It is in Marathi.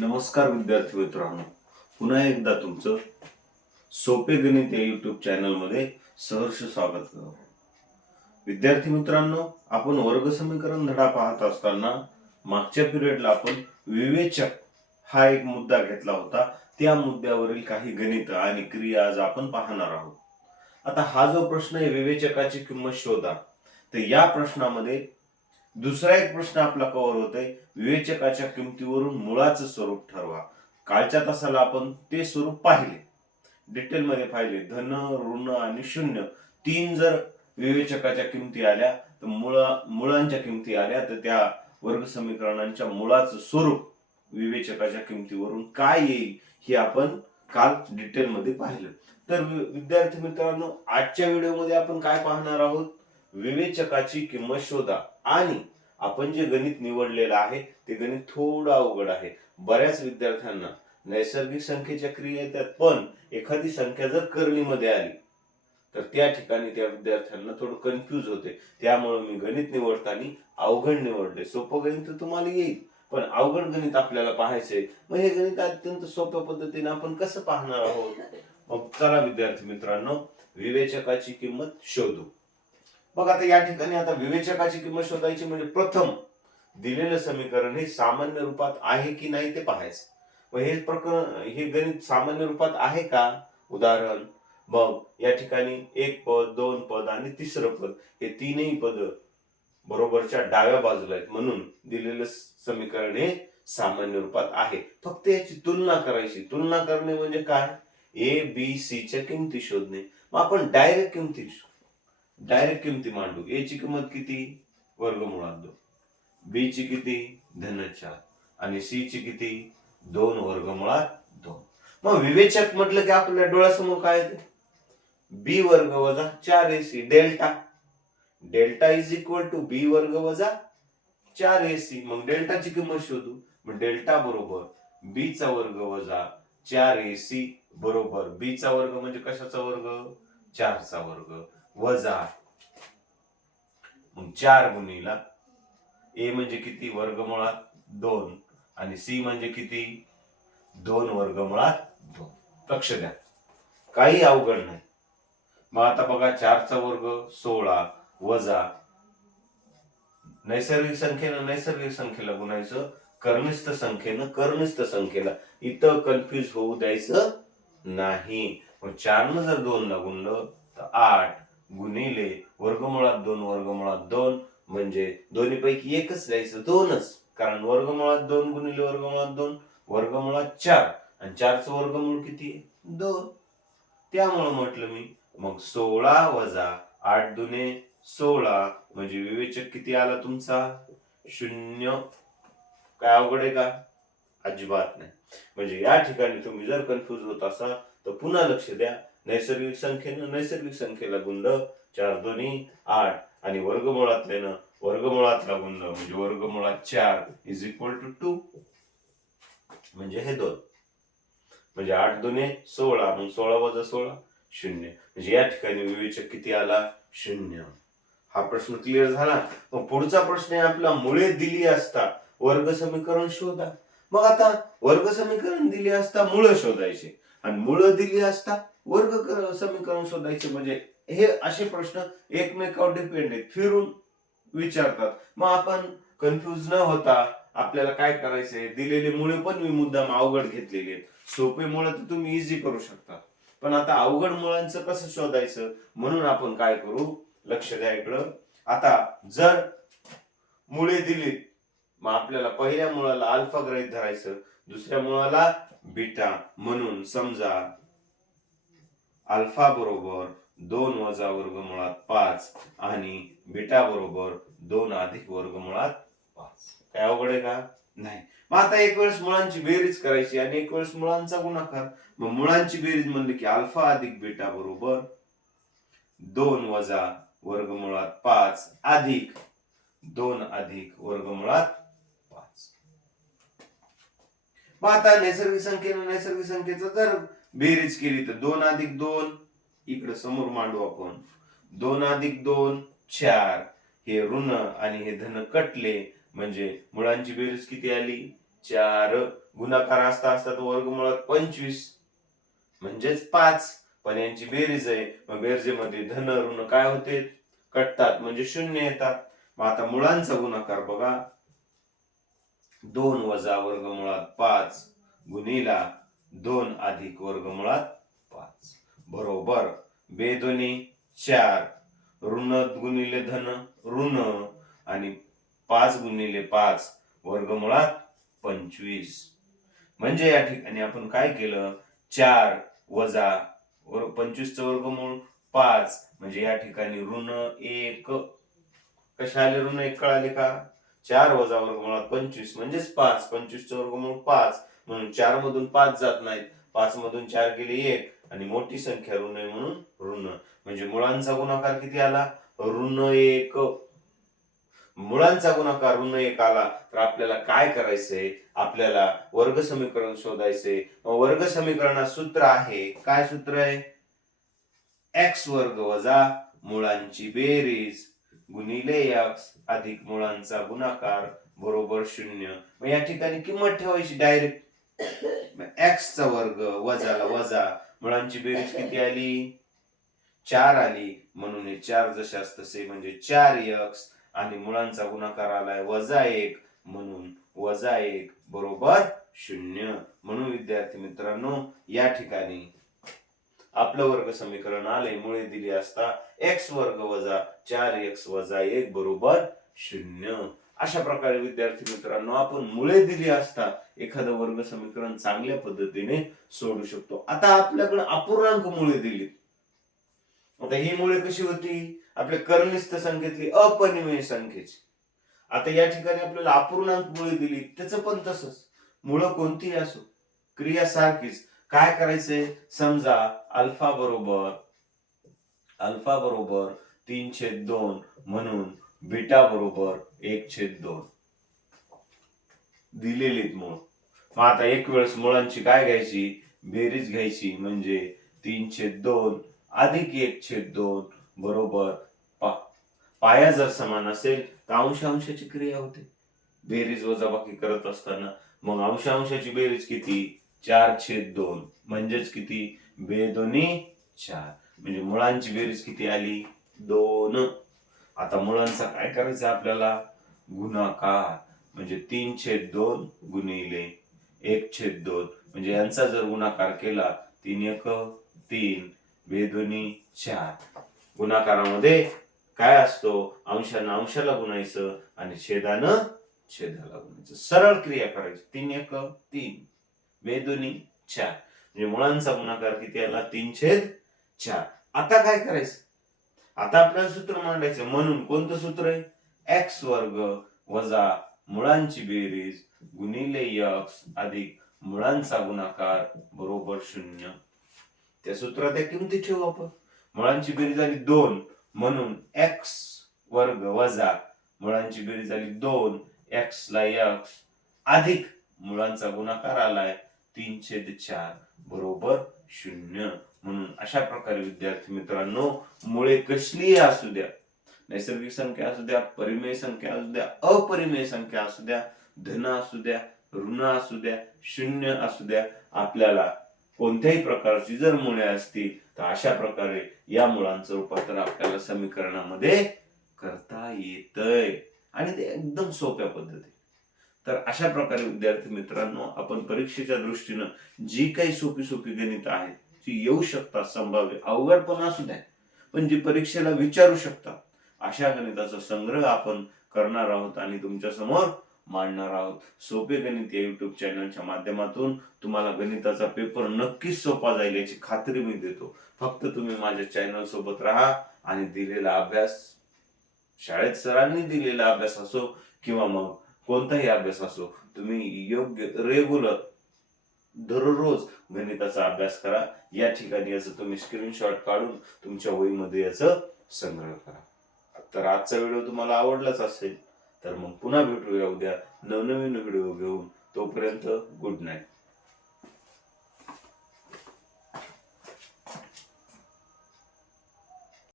नमस्कार विद्यार्थी मित्रांनो, पुन्हा एकदा तुमचं सोपे गणित या युट्यूब चॅनल मध्ये सहर्ष स्वागत करतो. विद्यार्थी मित्रांनो, आपण वर्ग समीकरण धडा पाहत असताना मागच्या पिरियडला आपण विवेचक हा एक मुद्दा घेतला होता. त्या मुद्द्यावरील काही गणित आणि क्रिया आज आपण पाहणार आहोत. आता हा जो प्रश्न आहे विवेचकाची किंमत शोधा, तर या प्रश्नामध्ये दुसरा एक प्रश्न आपला कव्हर होतोय, विवेचकाच्या किमतीवरून मुळाचं स्वरूप ठरवा. कालच्या तासाला आपण ते स्वरूप पाहिले, डिटेल मध्ये पाहिले. धन, ऋण आणि शून्य तीन जर विवेचकाच्या किमती आल्या तर मुळांच्या किमती आल्या, तर त्या वर्ग समीकरणांच्या मुळाचं स्वरूप विवेचकाच्या किमतीवरून काय येईल हे आपण काल डिटेल मध्ये पाहिलं. तर विद्यार्थी मित्रांनो, आजच्या व्हिडिओमध्ये आपण काय पाहणार आहोत, विवेचकाची किंमत शोधा. आणि आपण जे गणित निवडलेलं आहे ते गणित थोडं अवघड आहे. बऱ्याच विद्यार्थ्यांना नैसर्गिक संख्येच्या क्रिया येतात, पण एखादी संख्या जर करणीमध्ये आली तर त्या ठिकाणी त्या विद्यार्थ्यांना थोडं कन्फ्यूज होते. त्यामुळे मी गणित निवडताना अवघड निवडले. सोपं गणित तर तुम्हाला येईल, पण अवघड गणित आपल्याला पाहायचंय. मग हे गणित अत्यंत सोप्या पद्धतीने आपण कसं पाहणार आहोत. मग चला विद्यार्थी मित्रांनो, विवेचकाची किंमत शोधू. बघ, आता या ठिकाणी आता विवेचकाची किंमत शोधायची म्हणजे प्रथम दिलेलं समीकरण हे सामान्य रूपात आहे की नाही ते पाहायचं. मग हे प्रकरण, हे गणित सामान्य रूपात आहे का. उदाहरण, मग या ठिकाणी एक पद, दोन पद आणि तिसरं पद हे तीनही पद बरोबरच्या डाव्या बाजूला आहेत, म्हणून दिलेलं समीकरण हे सामान्य रूपात आहे. फक्त याची तुलना करायची. तुलना करणे म्हणजे काय, ए बी सी च्या किमती शोधणे. मग आपण डायरेक्ट किमती मांडू. ए ची किंमत किती, वर्गमुळात 2. बी ची किती, धन 4. आणि सी ची किती, 2 वर्गमुळात 2. मग विवेचक म्हटलं की आपल्या डोळ्यासमोर काय येते, बी वर्ग वजा 4ac. Delta is equal to B वर्ग वजा 4ac. मग डेल्टाची किंमत शोधू. मग डेल्टा बरोबर बी चा वर्ग वजा 4ac बरोबर बी चा वर्ग म्हणजे कशाचा वर्ग, 4 चा वर्ग वजा, मग 4 गुणिला ए म्हणजे किती, वर्गमुळात 2. आणि सी म्हणजे किती, 2 वर्गमुळात 2. लक्ष द्या, काही अवघड नाही. मग आता बघा, 4 चा वर्ग 16 वजा नैसर्गिक संख्येला गुणायचं, कर्निष्ठ संख्येला. इथं कन्फ्युज होऊ द्यायचं नाही. मग 4 न जर 2 ला गुणलं तर 8 गुणिले वर्गमुळात 2 वर्गमुळात 2 म्हणजे दोन्ही पैकी एकच द्यायचं, 2च. कारण वर्गमुळात 2 गुणिले वर्गमुळात 2 वर्गमुळात 4, आणि 4 चं वर्गमूळ किती, 2. त्यामुळे म्हटलं मी, मग 16 वजा 8 दुने 16 म्हणजे विवेचक किती आला तुमचा, 0. काय अवघड आहे का, अजिबात नाही. म्हणजे या ठिकाणी तुम्ही जर कन्फ्युज होत असाल तर पुन्हा लक्ष द्या. नैसर्गिक संख्येला गुणलं, 4 दोन्ही 8, आणि वर्गमुळातला गुणलं म्हणजे वर्गमुळात 4 इज इक्वल टू 2. म्हणजे हे 2. म्हणजे 8 दुने 16, मग 16 वजा 16 0. म्हणजे या ठिकाणी विवेचक किती आला, 0. हा प्रश्न क्लिअर झाला. मग पुढचा प्रश्न आहे आपला, मुळे दिली असता वर्ग समीकरण शोधा. मग आता वर्ग समीकरण दिली असता मुळे शोधायचे, आणि मुळे दिली असता वर्ग समीकरण शोधायचे. म्हणजे हे असे प्रश्न एकमेकावर डिपेंड आहेत, फिरून विचारतात. मग आपण कन्फ्युज न होता आपल्याला काय करायचंय, दिलेले मुळे पण मी मुद्दाम अवघड घेतलेले आहेत. सोपे मुळे तर तुम्ही इझी करू शकता, पण आता अवघड मुळांचं कसं शोधायचं, म्हणून आपण काय करू, लक्ष द्या इकडं. आता जर मुळे दिली, मग आपल्याला पहिल्या मुळाला अल्फा गृहीत धरायचं, दुसऱ्या मुळाला बीटा. म्हणून समजा अल्फा बरोबर 2 वजा वर्गमुळात 5 आणि बीटा बरोबर 2 अधिक वर्गमुळात 5. काय अवघड आहे का, नाही. मग आता एक वेळेस मुळांची बेरीज करायची आणि एक वेळेस मुळांचा गुणाकार. मग मुळांची बेरीज म्हणली की अल्फा अधिक बीटा बरोबर 2 वजा वर्गमुळात 5 अधिक 2 अधिक वर्गमुळात 5. मग आता नैसर्गिक संख्येचं जर बेरीज केली तर 2 अधिक 2 इकडे समोर मांडू आपण. 2 अधिक 2 4. हे ऋण आणि हे धन कटले म्हणजे मुळांची बेरीज किती आली, 4 गुणाकार असता असता तो वर्गमुळात 25 म्हणजेच 5. पण यांची बेरीज आहे, मग बेरजेमध्ये धन ऋण काय होते, कटतात म्हणजे शून्य येतात. मग आता मुळांचा गुणाकार बघा, 2 वजा वर्गमुळात 5 गुणिला 2 अधिक वर्गमुळात 5 बरोबर बेदोनी 4 ऋण गुणिले धन ऋण आणि 5 गुणिले 5 वर्गमुळात 25. म्हणजे या ठिकाणी आपण काय केलं, 4 वजा 25 चं वर्गमूळ 5 म्हणजे या ठिकाणी ऋण 1. कशा आले ऋण 1 कळाले का, 4 वजा वर्गमुळात 25 म्हणजेच 5. 25 चं वर्गमूळ 5 म्हणून 4 मधून 5 जात नाहीत, 5 मधून 4 गेले 1 आणि मोठी संख्या ऋण आहे म्हणून ऋण. म्हणजे मुळांचा गुणाकार किती आला, ऋण 1. मुळांचा गुणाकार ऋण 1 आला तर आपल्याला काय करायचंय, आपल्याला वर्ग समीकरण शोधायचंय. वर्ग समीकरणात सूत्र आहे, काय सूत्र आहे, x वर्ग वजा मुळांची बेरीज गुणिले x अधिक मुळांचा गुणाकार बरोबर 0. मग या ठिकाणी किंमत ठेवायची डायरेक्ट, x चा वर्ग वजाला वजा मुळांची बेरीज किती आली, 4 आली. म्हणून हे 4 जशास तसे म्हणजे 4x आणि मुळांचा गुणाकार आलाय -1 म्हणून -1 बरोबर 0. म्हणून विद्यार्थी मित्रांनो या ठिकाणी आपलं वर्ग समीकरण आले, मुळे दिली असता x वर्ग वजा 4x वजा 1 बरोबर 0. अशा प्रकारे विद्यार्थी मित्रांनो आपण मुळे दिली असता एखादं वर्ग समीकरण चांगल्या पद्धतीने सोडू शकतो. आता आपल्याकडे अपूर्णांक मुळे दिली, आता ही मुळे कशी होती, आपल्या कर्निस्थ संख्येतली अपरिमेय संख्येची. आता या ठिकाणी आपल्याला अपूर्णांक मुळे दिली, त्याचं पण तसंच मुळे कोणतीही असो क्रिया सारखीच. काय करायचंय, समजा अल्फा बरोबर 3/2 म्हणून बीटा बरोबर 1/2 दिलेलीत मूळ. मग आता एक वेळेस मुळांची काय घ्यायची, बेरीज घ्यायची म्हणजे 3/2 अधिक 1/2 बरोबर पाया जर समान असेल तर अंशांशाची क्रिया होते बेरीज वजाबाकी करत असताना. मग अंशांशाची बेरीज किती, 4/2 म्हणजेच किती, बेदोनी 4 म्हणजे मुळांची बेरीज किती आली, 2. आता मुळांचा काय करायचं आपल्याला, गुणाकार म्हणजे 3/2 गुणिले 1/2 म्हणजे यांचा जर गुणाकार केला 3 × 3 बेदोनी 4. गुणाकारामध्ये काय असतो, अंशानं अंशाला गुणायचं आणि छेदानं छेदाला गुणायचं, सरळ क्रिया करायची. 3 × 3 बेदोनी 4 म्हणजे मुळांचा गुणाकार किती आला, 3/4. आता काय करायचं, आता आपल्याला सूत्र मांडायचं. म्हणून कोणतं सूत्र आहे, x वर्ग वजा मुळांची बेरीज गुणिले x अधिक मुळांचा गुणाकार बरोबर 0. त्या सूत्रात त्या किमती ठेवू आपण. मुळांची बेरीज झाली 2 म्हणून x वर्ग वजा मुळांची बेरीज झाली 2, x ला x अधिक मुळांचा गुणाकार आलाय 3/4 बरोबर 0. म्हणून अशा प्रकारे विद्यार्थी मित्रांनो मुळे कसलीही असू द्या, नैसर्गिक संख्या असू द्या, परिमेय संख्या असू द्या, अपरिमेय संख्या असू द्या, धन असू द्या, ऋण असू द्या, शून्य असू द्या, आपल्याला कोणत्याही प्रकारची जर मुळे असतील तर अशा प्रकारे या मुळांचं रूपांतर आपल्याला समीकरणामध्ये करता येतंय आणि ते एकदम सोप्या पद्धतीने. तर अशा प्रकारे विद्यार्थी मित्रांनो आपण परीक्षेच्या दृष्टीनं जी काही सोपी सोपी गणित आहेत ती येऊ शकतात, संभाव्य अवघड पण असू द्या पण जी परीक्षेला विचारू शकतात अशा गणिताचा संग्रह आपण करणार आहोत आणि तुमच्या समोर मांडणार आहोत. सोपे गणित या युट्यूब चॅनलच्या माध्यमातून तुम्हाला गणिताचा पेपर नक्कीच सोपा जाईल याची खात्री मी देतो. फक्त तुम्ही माझ्या चॅनल सोबत राहा आणि दिलेला अभ्यास, शाळेत सरांनी दिलेला अभ्यास असो किंवा मग कोणताही अभ्यास असो, तुम्ही योग्य रेग्युलर दररोज गणिताचा अभ्यास करा. या ठिकाणी याचं तुम्ही स्क्रीनशॉट काढून तुमच्या वहीमध्ये याचं संग्रह करा. तर आजचा व्हिडिओ तुम्हाला आवडलाच असेल तर मग पुन्हा भेटूया उद्या नवनवीन व्हिडिओ घेऊन. तोपर्यंत गुड नाईट.